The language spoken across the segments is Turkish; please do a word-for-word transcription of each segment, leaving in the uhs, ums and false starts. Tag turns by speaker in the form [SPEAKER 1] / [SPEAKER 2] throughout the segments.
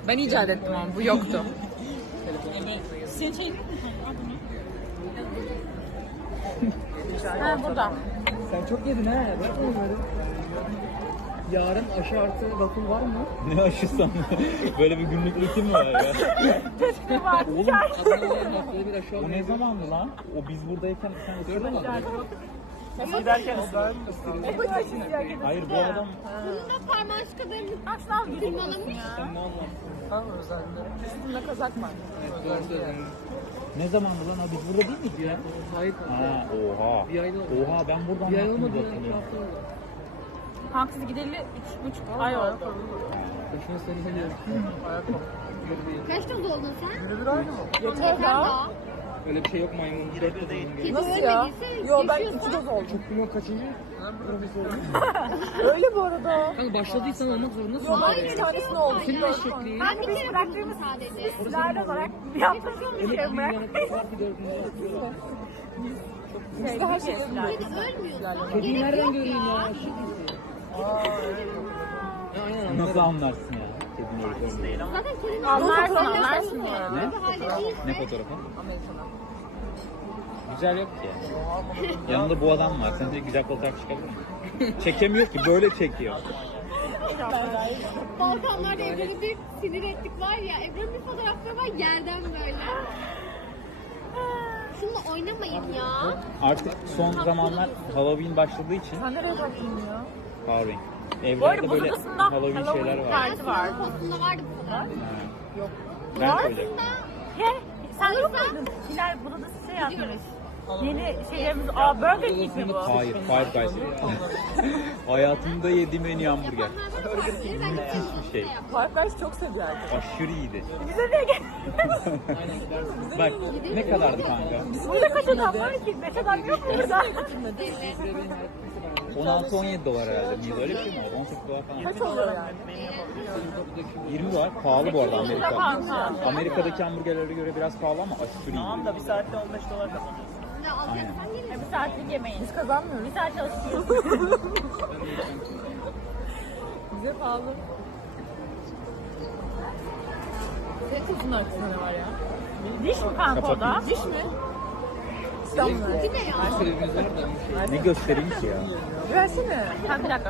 [SPEAKER 1] Ben icat ettim ama bu yoktu.
[SPEAKER 2] Senin şeyin mi?
[SPEAKER 1] Ha burada.
[SPEAKER 3] Sen çok yedin ha. Bırak onları. Yarın aşı artı waffle var mı?
[SPEAKER 4] Ne aşısı? Böyle bir günlük rutin mi var ya? Oğlum
[SPEAKER 3] Adanalı'ya haftaya bir aşı
[SPEAKER 4] o ne zamandı lan? O biz buradayken sen ısırdın mı?
[SPEAKER 3] Giderken ısrar
[SPEAKER 4] Hayır bu adam
[SPEAKER 2] Bunun da parmağın şu kadarını
[SPEAKER 1] Aslan bizim
[SPEAKER 2] tırmalamış.
[SPEAKER 3] Sen ne anlarsın?
[SPEAKER 1] Tamam özellikle. Üstünde kazak var.
[SPEAKER 3] Doğru söylüyorsun.
[SPEAKER 4] ne zamandı lan? Ha, biz burada değil miydik ya?
[SPEAKER 3] Hayır.
[SPEAKER 4] Ha oha.
[SPEAKER 3] Bir ayda
[SPEAKER 4] Oha ben buradan
[SPEAKER 3] Bir ay
[SPEAKER 4] baktım
[SPEAKER 3] olmadı ya.
[SPEAKER 4] zaten
[SPEAKER 3] Bir
[SPEAKER 4] ya.
[SPEAKER 3] hafta oldu.
[SPEAKER 1] Kanka siz gideli üç buçuk ay oldu.
[SPEAKER 3] Başına seni biliyorum.
[SPEAKER 2] Kaç doz oldun sen?
[SPEAKER 1] Yeter
[SPEAKER 2] Ben
[SPEAKER 1] ya.
[SPEAKER 2] daha.
[SPEAKER 3] Öyle bir şey yok maymun. Şurada değil.
[SPEAKER 2] Kedi
[SPEAKER 1] Nasıl ya?
[SPEAKER 2] ölmediyse
[SPEAKER 1] Yo ben
[SPEAKER 2] yaşıyorsa-
[SPEAKER 1] iki doz oldum.
[SPEAKER 3] Çok bilmem kaçıncı profesörüm.
[SPEAKER 1] Öyle bu arada.
[SPEAKER 3] Kanka başladıysan olmak zorundasın.
[SPEAKER 1] Yo ben
[SPEAKER 2] Hayır,
[SPEAKER 1] iki
[SPEAKER 2] öyle bir
[SPEAKER 1] tanesini
[SPEAKER 2] şey
[SPEAKER 1] oldu.
[SPEAKER 2] yok.
[SPEAKER 3] Senin
[SPEAKER 1] Dört
[SPEAKER 3] eşekliğin.
[SPEAKER 1] sonra.
[SPEAKER 2] Ben bir kere bıraktığımı sadece.
[SPEAKER 1] Sizlerle olarak yaptığım bir şey
[SPEAKER 3] Emekli
[SPEAKER 1] bırak.
[SPEAKER 3] yönetmen var ki dördüncü yapıyorlar.
[SPEAKER 1] Biz de her şeyi yapıyoruz.
[SPEAKER 2] Kedi ölmüyorsa
[SPEAKER 3] Kediyi
[SPEAKER 2] gerek
[SPEAKER 3] nereden
[SPEAKER 2] yok
[SPEAKER 3] göreyim
[SPEAKER 2] ya.
[SPEAKER 3] ya? Eşek misin? Ya aynen
[SPEAKER 4] Nasıl
[SPEAKER 3] anladım.
[SPEAKER 4] anlarsın ya? Kedinin ölüp ölmediğini.
[SPEAKER 2] Zaten kedinin
[SPEAKER 1] Anlarsın,
[SPEAKER 2] ölmüyorsa
[SPEAKER 1] anlarsın
[SPEAKER 2] ölmüyor.
[SPEAKER 1] ya.
[SPEAKER 2] Böyle hali değilse-
[SPEAKER 4] Ne fotoğrafı?
[SPEAKER 1] Amerika'da.
[SPEAKER 4] Güzel yok ki. Yanında bu adam var. Sence güzel fotoğraf çıkabilir mi? Çekemiyor ki böyle çekiyor.
[SPEAKER 2] Balkanlarda Ebru'yu bir sinir ettik var ya. Ebru'nun bir fotoğrafları var yerden böyle. Şununla oynamayın ya.
[SPEAKER 4] Artık son zamanlar Halloween başladığı için
[SPEAKER 1] Sen nereye baktın ya?
[SPEAKER 4] Halloween.
[SPEAKER 1] Bu arada
[SPEAKER 4] Evlerde
[SPEAKER 1] bu
[SPEAKER 4] böyle
[SPEAKER 1] odasında
[SPEAKER 4] Halloween şeyler
[SPEAKER 1] Halloween
[SPEAKER 4] var.
[SPEAKER 1] kartı var.
[SPEAKER 2] Postunda vardı bu fotoğraf.
[SPEAKER 1] Yok.
[SPEAKER 4] Ben söyleyeyim.
[SPEAKER 1] He, sen yok muydun? Hilal bunu da şey yapıyoruz. Yeni şeylerimiz, aa Burger King mi bu?
[SPEAKER 4] Hayır, Five Guys. Hayatımda yediğim en iyi hamburger.
[SPEAKER 2] Ben
[SPEAKER 4] şey.
[SPEAKER 1] Five Guys çok seviyor herkes.
[SPEAKER 4] Aşırı iyiydi.
[SPEAKER 1] Biz oraya gel.
[SPEAKER 4] Bak ne kadardı kanka?
[SPEAKER 1] Burada kaç adam var ki? Beş adam yok mu burada?
[SPEAKER 4] on altı on yedi dolar herhalde. Niye öyle bir şey mi var? on sekiz dolar falan.
[SPEAKER 1] Kaç oluyor yani?
[SPEAKER 4] yirmi dolar. Pahalı bu arada Amerika.
[SPEAKER 1] Pahalı.
[SPEAKER 4] Amerika'daki hamburgerlere göre biraz pahalı ama aşırı iyi.
[SPEAKER 5] Tamam da bir saatte on beş dolar kazanıyorsun.
[SPEAKER 2] Ne alacaksan gelin.
[SPEAKER 1] Bir saatlik yemeğin. Biz kazanmıyoruz. Bir saat çalışıyoruz. Bize pahalı. Senin tuzun arkasında ne var ya? Diş mi kanka o da? Diş mi? İstanbul'da.
[SPEAKER 2] Bu ne ya?
[SPEAKER 3] Her sebebimiz var da.
[SPEAKER 4] Ne göstereyim ki ya?
[SPEAKER 1] Versene. Sen bir dakika.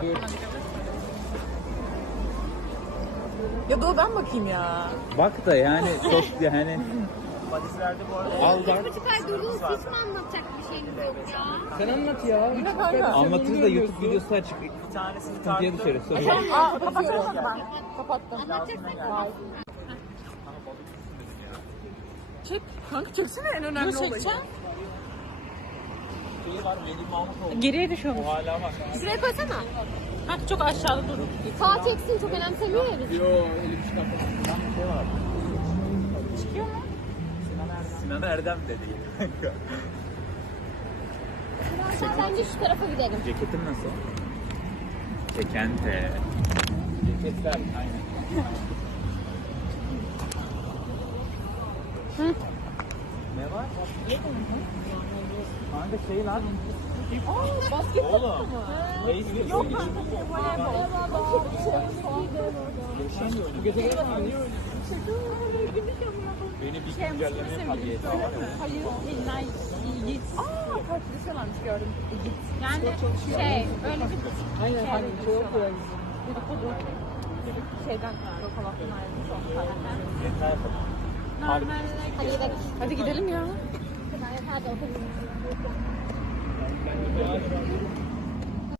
[SPEAKER 1] Ya dur ben bakayım ya.
[SPEAKER 4] Bak da yani çok yani
[SPEAKER 5] Valizlerde bu arada
[SPEAKER 4] al bak.
[SPEAKER 2] Bu çıkar durdunuz hiç mi anlatacak bir şeyimiz yok ya?
[SPEAKER 3] Sen anlat ya.
[SPEAKER 1] Ne kanka?
[SPEAKER 4] Anlatırız da YouTube videosu açık.
[SPEAKER 5] bir tanesini
[SPEAKER 4] Sıkıntıya
[SPEAKER 5] tarttım.
[SPEAKER 4] düşeriz. Sonra.
[SPEAKER 1] Aa kapatıyorum o zaman. Kapattım.
[SPEAKER 2] Anlatacaksan
[SPEAKER 1] Çek. Kanka çeksene en önemli olayı.
[SPEAKER 5] Şeyi var Melih Mahmutoğlu.
[SPEAKER 1] Geriye düşüyormuş.
[SPEAKER 5] O hala var.
[SPEAKER 2] şuraya koysana.
[SPEAKER 1] Kanka çok aşağıda dur.
[SPEAKER 2] Sağ çeksin çok önemsemiyor ya biz.
[SPEAKER 3] Yo öyle bir şey yapma.
[SPEAKER 4] Bir şey var.
[SPEAKER 1] Çıkıyor mu?
[SPEAKER 4] Sinan Erdem de değil.
[SPEAKER 2] Bence şu tarafa gidelim.
[SPEAKER 4] Ceketim nasıl? Cekente. Ceketler aynen. Ne var? Kanka şey lan.
[SPEAKER 1] Aa basket
[SPEAKER 4] Oğlum.
[SPEAKER 1] mu?
[SPEAKER 4] Reis
[SPEAKER 1] Yok kanka şey voleybol.
[SPEAKER 3] Bu gece gelen mi?
[SPEAKER 4] Beni bir güncelleme hadi yeter.
[SPEAKER 1] Hayır, Elinay Yiğit. Aa, tartışıyorlarmış gördüm. Yiğit. Yani şey, öyle bir
[SPEAKER 3] Aynen hani şey yok ya.
[SPEAKER 1] dedikodu. Şeyden, Rokavat'tan ayrılmış olmuş.
[SPEAKER 4] Yeter yapalım.
[SPEAKER 2] Hadi gidelim.
[SPEAKER 1] Hadi gidelim ya.
[SPEAKER 2] Hadi otobüs.